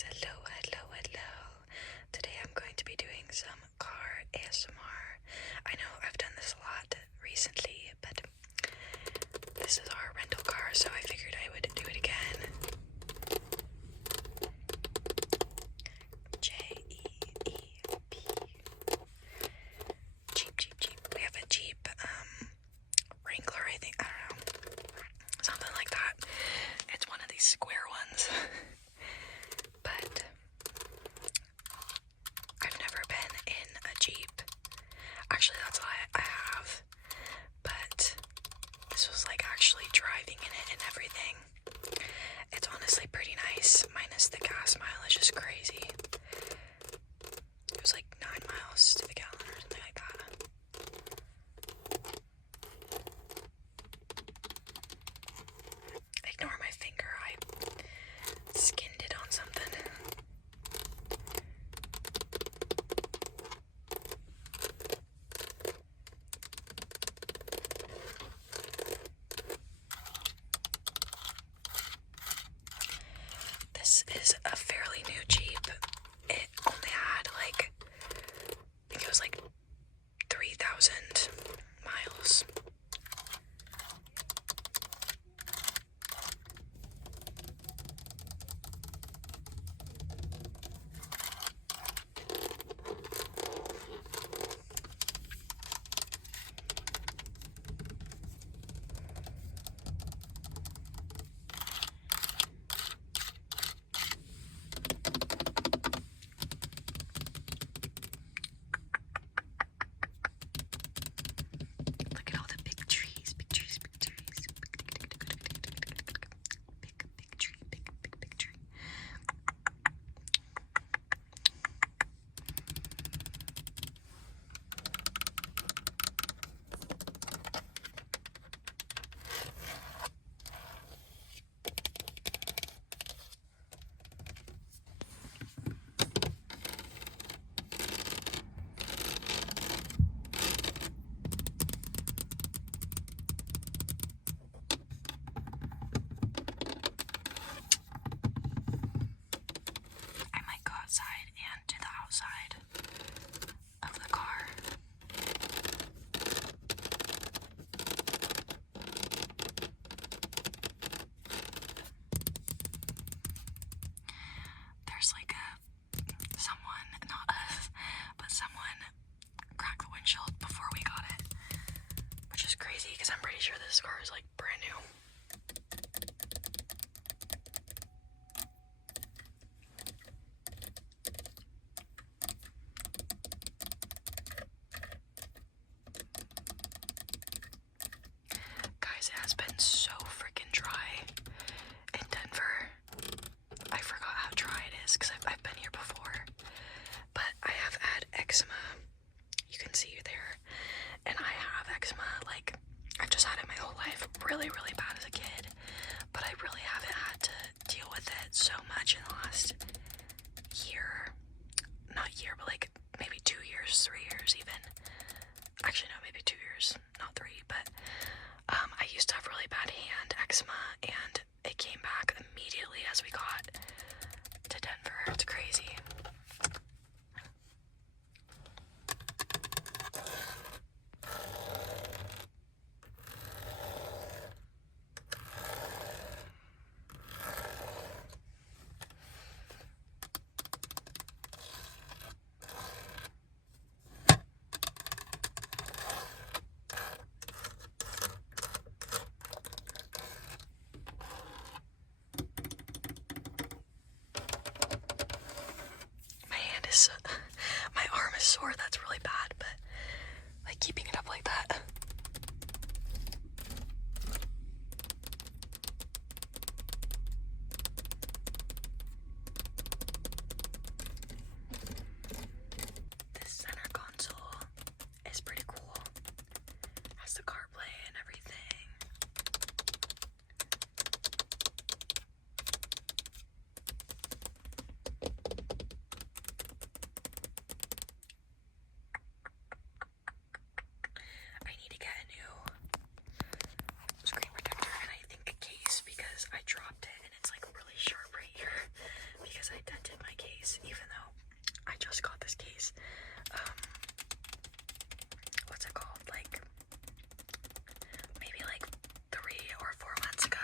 Hello, hello, hello. Today I'm going to be doing some car ASMR. I know I've done this a lot recently, but this is our rental car, so I figured I would do it again. Jeep. Jeep. We have a Jeep, Wrangler, I think. I don't know. Something like that. It's one of these square ones. But I've never been in a Jeep. Actually, that's why I have. But this was like actually driving in it and everything. It's honestly pretty nice, minus the gas mileage is crazy. It was like 9 miles to the gallon or something like that. Ignore my finger, I skinned it on something. This is a fairly new Jeep. It only had like, I think it was like 3,000 miles. Look at all the big trees, big trees. Big tree. I might go outside and to the outside of the car. There's like someone, not us, but someone cracked the windshield before we got it, which is crazy because I'm pretty sure this car is like brand new. Guys, it has been so freaking dry in Denver. I forgot how dry it is because I've been here before. But I have had eczema. You can see there. And I have eczema, like, I've just had it my whole life. Really, really bad as a kid. But I really haven't had to deal with it so much in the last year. Not year, but like maybe 2 years, 3 years even. Actually, no, maybe 2 years, not 3, but I used to have really bad hand eczema, and it came back immediately as we got to Denver. It's crazy. My arm is sore, that's really bad, but like keeping it up like that. This center console is pretty cool. Has the CarPlay and everything. I months, even though I just got this case. What's it called? Like, maybe like 3 or 4 months ago.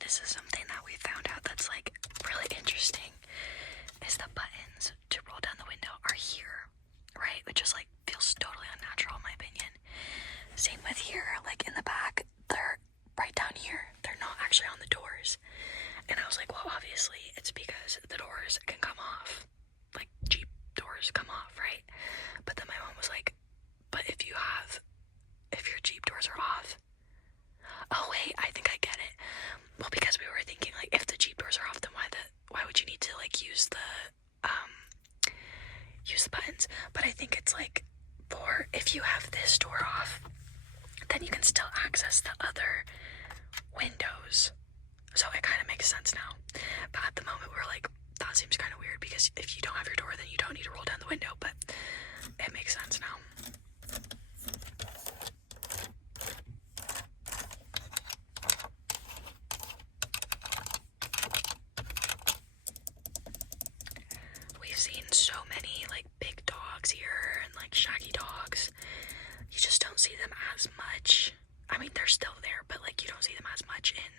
This is something that we found out that's like really interesting, is the buttons to roll down the window are here, right? Which just like feels totally unnatural in my opinion. Same with here, like in the back, they're right down here. They're not actually on the doors. And I was like, well, obviously it's because the doors can come off. Like Jeep doors come off, right? But then my mom was like, but if your Jeep doors are off. Oh wait, I think I get it. Well, because we were thinking like if the Jeep doors are off, then why would you need to like use the buttons? But I think it's like for if you have this door off, then you can still access the other windows. So it kind of makes sense now. But at the moment we were like, that seems kind of weird because if you don't have your door, then you don't need to roll down the window. But it makes sense now. We've seen so many like big dogs here and like shaggy dogs. You just don't see them as much. I mean, they're still there, but like you don't see them as much in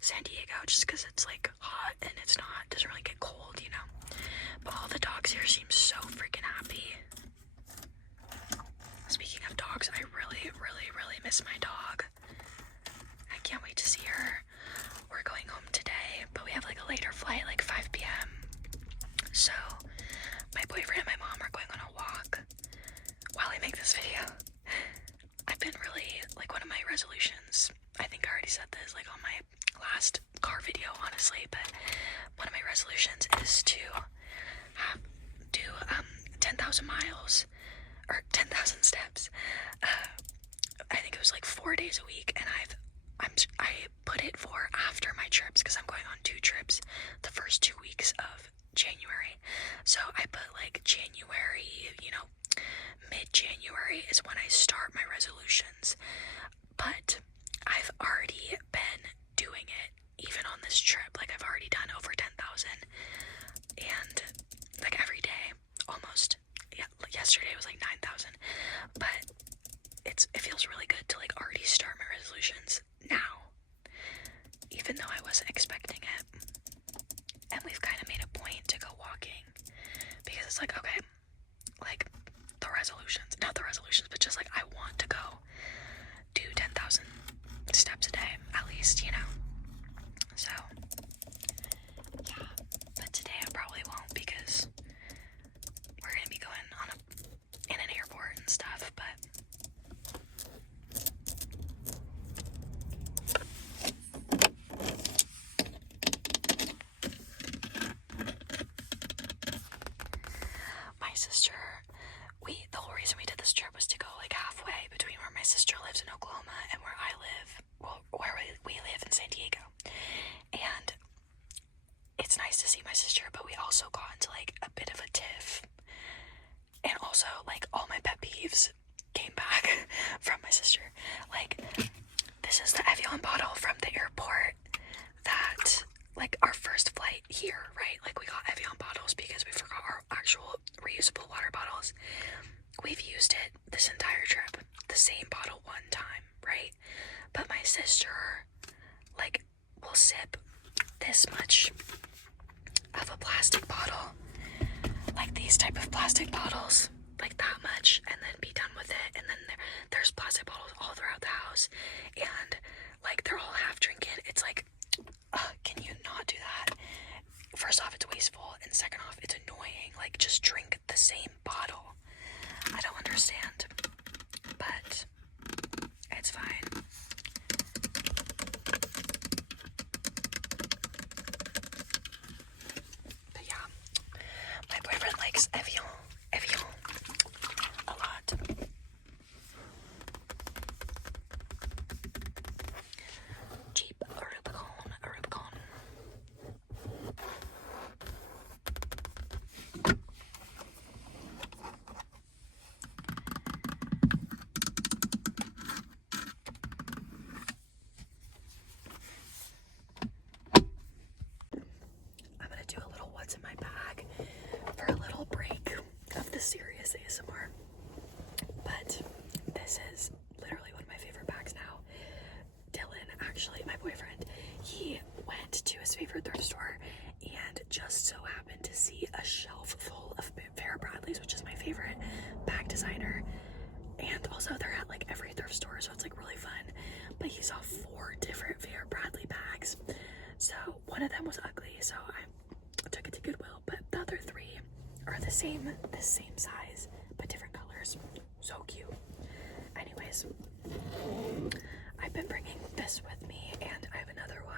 San Diego just because it's like hot and doesn't really get cold, you know. But all the dogs here seem so freaking happy. Speaking of dogs, I really, really, really miss my dog. I can't wait to see her. We're going home today, but we have like a later flight, like 5 p.m. So my boyfriend and my mom are going on a walk while I make this video. I've been really, like, one of my resolutions, I think I already said this, like, on my last car video, honestly, but one of my resolutions is to do 10,000 miles, or 10,000 steps. I think it was like 4 days a week, and I put it for after my trips, because I'm going on 2 trips the first 2 weeks of January. So I put like January, you know, mid-January is when I start my resolutions. But I've already been doing it even on this trip. Like I've already done over 10,000 and like every day almost. Yeah, like yesterday was like 9,000. But it feels really good to like already start my resolutions now, even though I wasn't expecting it. And we've kind of made a point to go walking because it's like, okay, like not the resolutions, but just like I want to go do 10,000 steps a day at least, you know. So yeah, but sister, the whole reason we did this trip was to go like halfway between where my sister lives in Oklahoma and where I live, well, where we live in San Diego. And it's nice to see my sister, but we also got into like a bit of a tiff. And also, like, all my pet peeves came back from my sister. Like, this is the Evian bottle from the airport that, like, our first flight here, right? Like, we got Evian bottles because we forgot our actual reusable water bottles. We've used it this entire trip, the same bottle one time, right? But my sister, like, will sip this much of a plastic bottle, like these type of plastic bottles, like that much, and then be done with it. And then there's plastic bottles all throughout the house, and like they're all half drinking. It's like, can you not do that? First off, it's wasteful, and second off, it's annoying. Like, just drink the same bottle. I don't understand, but it's fine. But yeah, my boyfriend likes Evian a lot. Cheap Rubicon. I'm gonna do a little what's in my bag for a little break of the serious ASMR. But this is literally one of my favorite bags now. Dylan, actually, my boyfriend, he went to his favorite thrift store and just so happened to see a shelf full of Vera Bradley's, which is my favorite bag designer. And also they're at like every thrift store, so it's like really fun. But he saw 4 different Vera Bradley bags. So one of them was ugly, so I took it to Goodwill, but the other 3 are the same size, but different colors. So cute. Anyways, I've been bringing this with me, and I have another one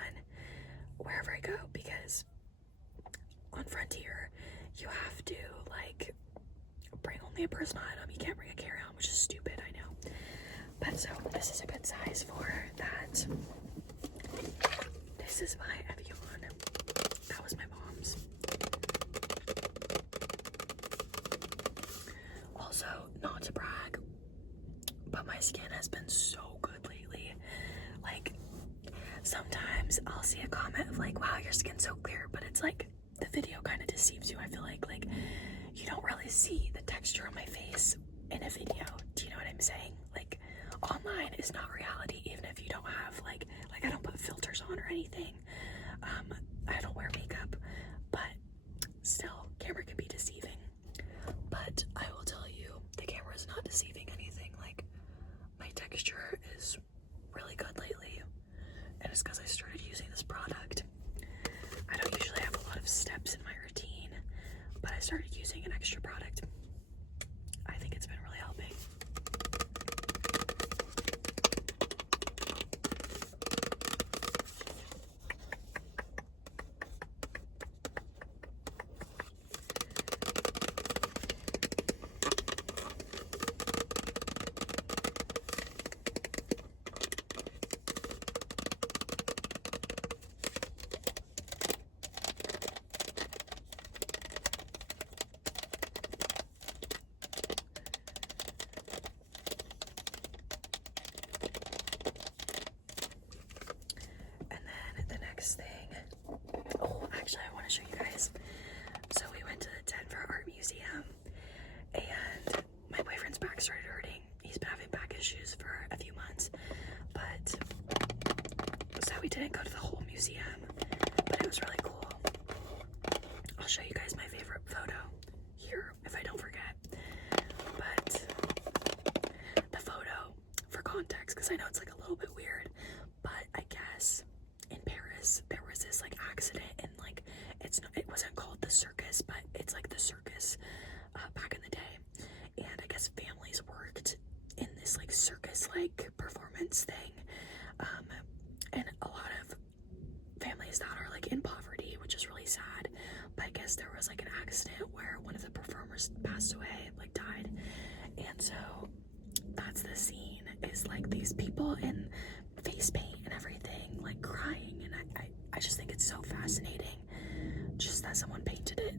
wherever I go, because on Frontier, you have to, like, bring only a personal item. You can't bring a carry-on, which is stupid, I know. But so, this is a good size for that. This is my Evian. That was my mom's. Also, not to brag, but my skin has been so good lately. Like, sometimes I'll see a comment of like, wow, your skin's so clear, but it's like, the video kind of deceives you. I feel like you don't really see the texture on my face in a video. Do you know what I'm saying? Like, online is not reality, even if you don't have like I don't put filters on or anything. I don't wear makeup, but still, camera can be deceiving. But I will tell you, the camera is not deceiving anything. Like, my texture is really good lately, and it's because I started using this product. I don't usually have a lot of steps in my routine, but I started using an extra product. I think it's been really helping. Thing. Oh, actually, I want to show you guys. So we went to the Denver Art Museum, and my boyfriend's back started hurting. He's been having back issues for a few months, but so we didn't go to the whole museum, but it was really cool. I'll show you guys my favorite photo here if I don't forget. But the photo, for context, because I know it's like a little bit weird, but I guess in Paris there was this like accident, and like it wasn't called the circus, but it's like the circus back in the day, and I guess families worked in this like circus like performance thing, and a lot of families that are like in poverty, which is really sad, but I guess there was like an accident where one of the performers passed away, like died. And so that's the scene, is like these people in face paint and everything, like crying. And I just think it's so fascinating just that someone painted it.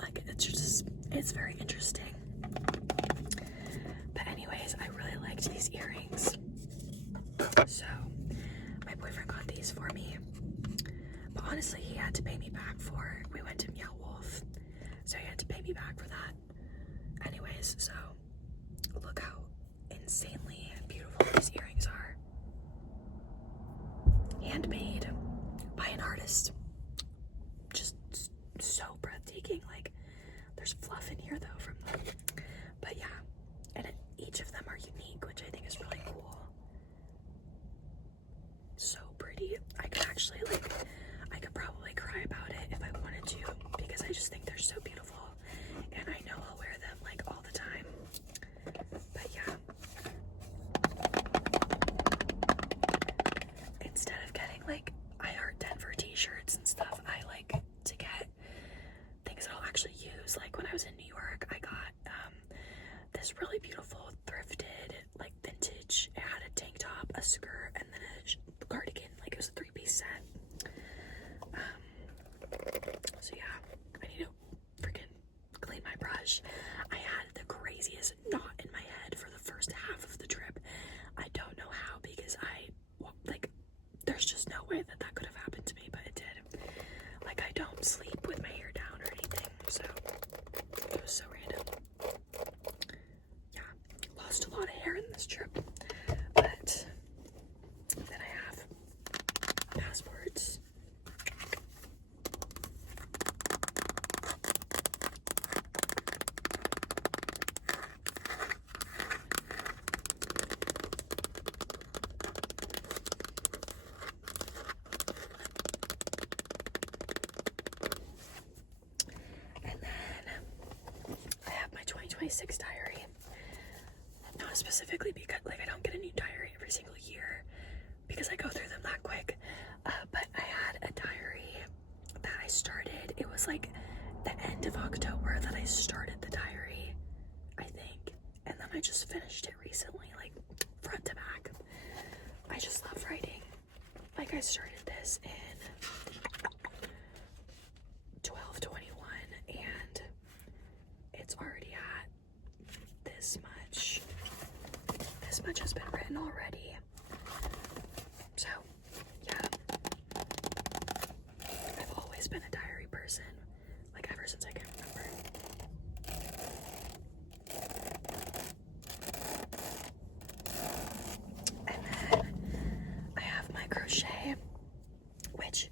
Like, it's very interesting. But anyways, I really liked these earrings. So my boyfriend got these for me. But honestly, he had to pay me back for it. We went to Meow Wolf, so he had to pay me back for that. Anyways, so look how insanely beautiful these earrings are. Handmade by an artist. Just so breathtaking. Like, there's fluff in here though from them. But yeah, and each of them are unique, which I think is really cool. So pretty. I could probably cry about it if I wanted to, because I just think they're so beautiful, and I know I'll wear them like all the time. But yeah, instead of getting like I Heart Denver t-shirts and stuff, I like to get things that I'll actually use. Like when I was in New York, I got this really beautiful thrifted, like vintage. It had a tank top, a skirt, and then a cardigan. Like, it was a 3-piece set. So yeah, I need to freaking clean my brush. I had the craziest knot in my head for the first half of the trip. I don't know how, because there's just no way that could have happened to me, but it did. Like, I don't sleep with my hair down or anything, so it was so random. Yeah, lost a lot of hair in this trip, but then I have passports. And then I have my 2026 diary. Not specifically because, like, I don't get a new diary every single year because I go through them that quick. But I had a diary that I started. It was like the end of October that I started the diary, I think. And then I just finished it recently, like front to back. I just love writing. Like, I started this in 12/21, and it's already at this much. This much has been written already. So, yeah. I've always been a diary person, like ever since I can remember. And then I have my crochet, which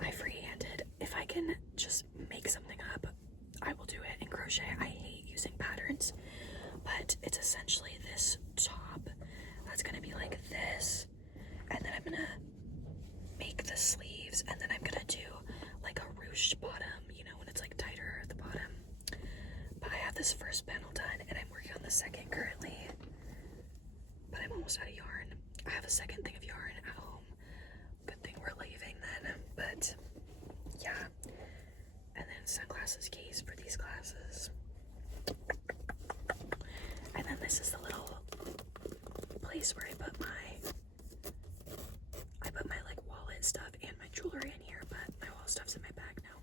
I freehanded. If I can just make something up, I will do it in crochet. I hate using patterns, but it's essentially this top that's gonna be like this, and then I'm gonna make the sleeves, and then I'm gonna do like a ruched bottom, you know, when it's like tighter at the bottom. But I have this first panel done, and I'm working on the second currently, but I'm almost out of yarn. I have a second thing of yarn at home. Good thing we're leaving then. But yeah, and then sunglasses case for these glasses, and then this is the little place where I put my like wallet stuff and my jewelry in here, but my wallet stuff's in my bag now.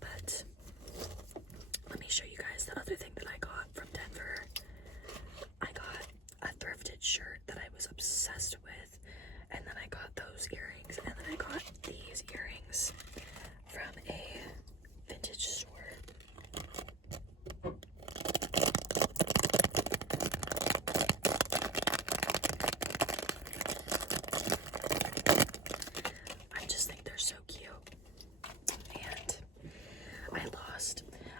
But let me show you guys the other thing that I got from Denver. I got a thrifted shirt that I was obsessed with, and then I got those earrings, and then I got these earrings from a vintage store. I just think they're so cute. And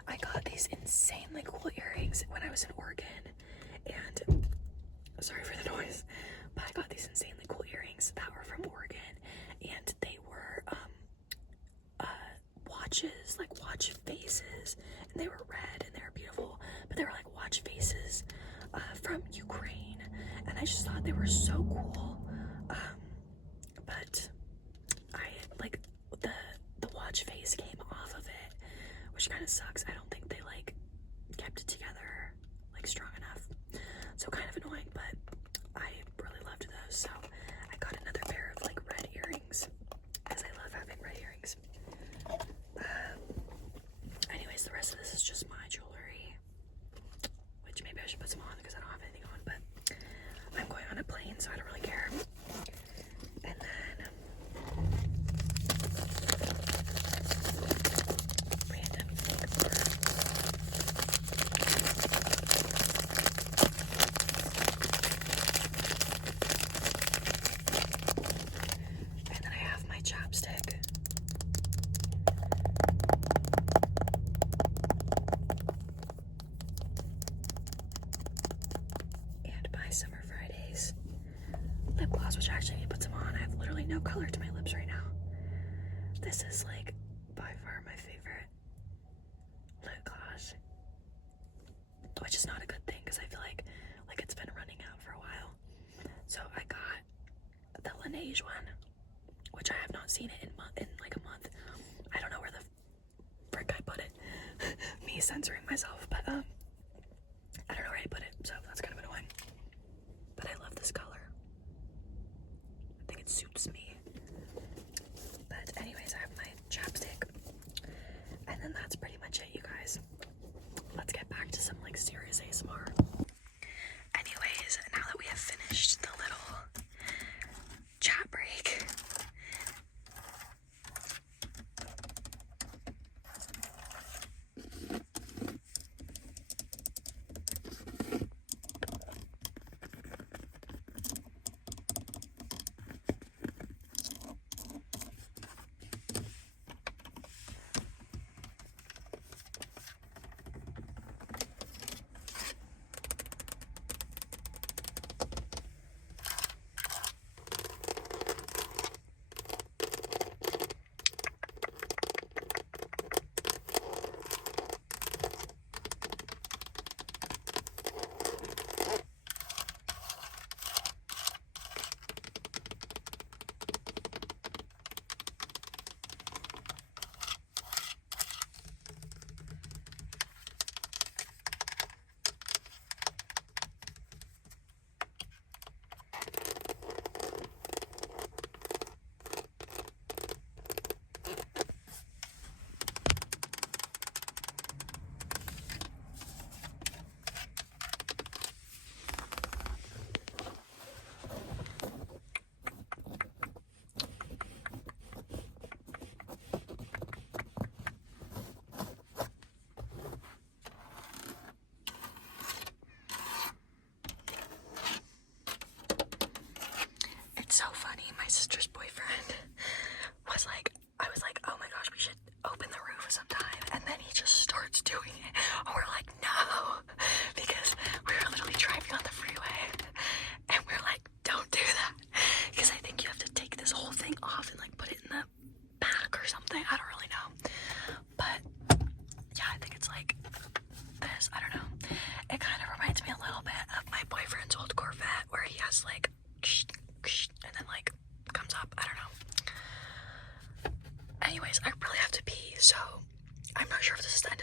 I got these insanely cool earrings when I was in Oregon, and sorry for the noise, but I got these insanely cool earrings that were from Oregon, and they were watches, like watch faces, and they were red and they were beautiful, but they were like watch faces from Ukraine, and I just thought they were so cool. But I like the watch face came off of it, which kind of sucks. I don't think they like The rest of this is just my jewelry, which maybe I should put some on because I don't have anything on, but I'm going on a plane, so I don't really care. And then random and then I have my chapstick. And my Summer Fridays lip gloss, which I actually need to put some on. I have literally no color to my lips right now. This is like by far my favorite lip gloss, which is not a good thing because I feel like it's been running out for a while. So I got the Laneige one, which I have not seen it in like a month. I don't know where the frick I put it. Me censoring myself, but I don't know where I put it, so that's kind of annoying. But I love this color. I think it suits me. But anyways, I have my chapstick. And then that's pretty much it, you guys. Let's get back to some like serious ASMR. Anyways, now that we have finished the little chat break, it's so funny. My sister's boyfriend was like, I was like, oh my gosh, we should open the roof sometime. And then he just starts doing it. And we're like, no, because we were literally driving on the freeway. And we're like, don't do that. Because I think you have to take this whole thing off and like put it in the back or something. I don't really know. But yeah, I think it's like this. I don't know. It kind of reminds me a little bit of my boyfriend's old Corvette where he has like and then like comes up. I don't know. Anyways, I really have to pee, so I'm not sure if this is the end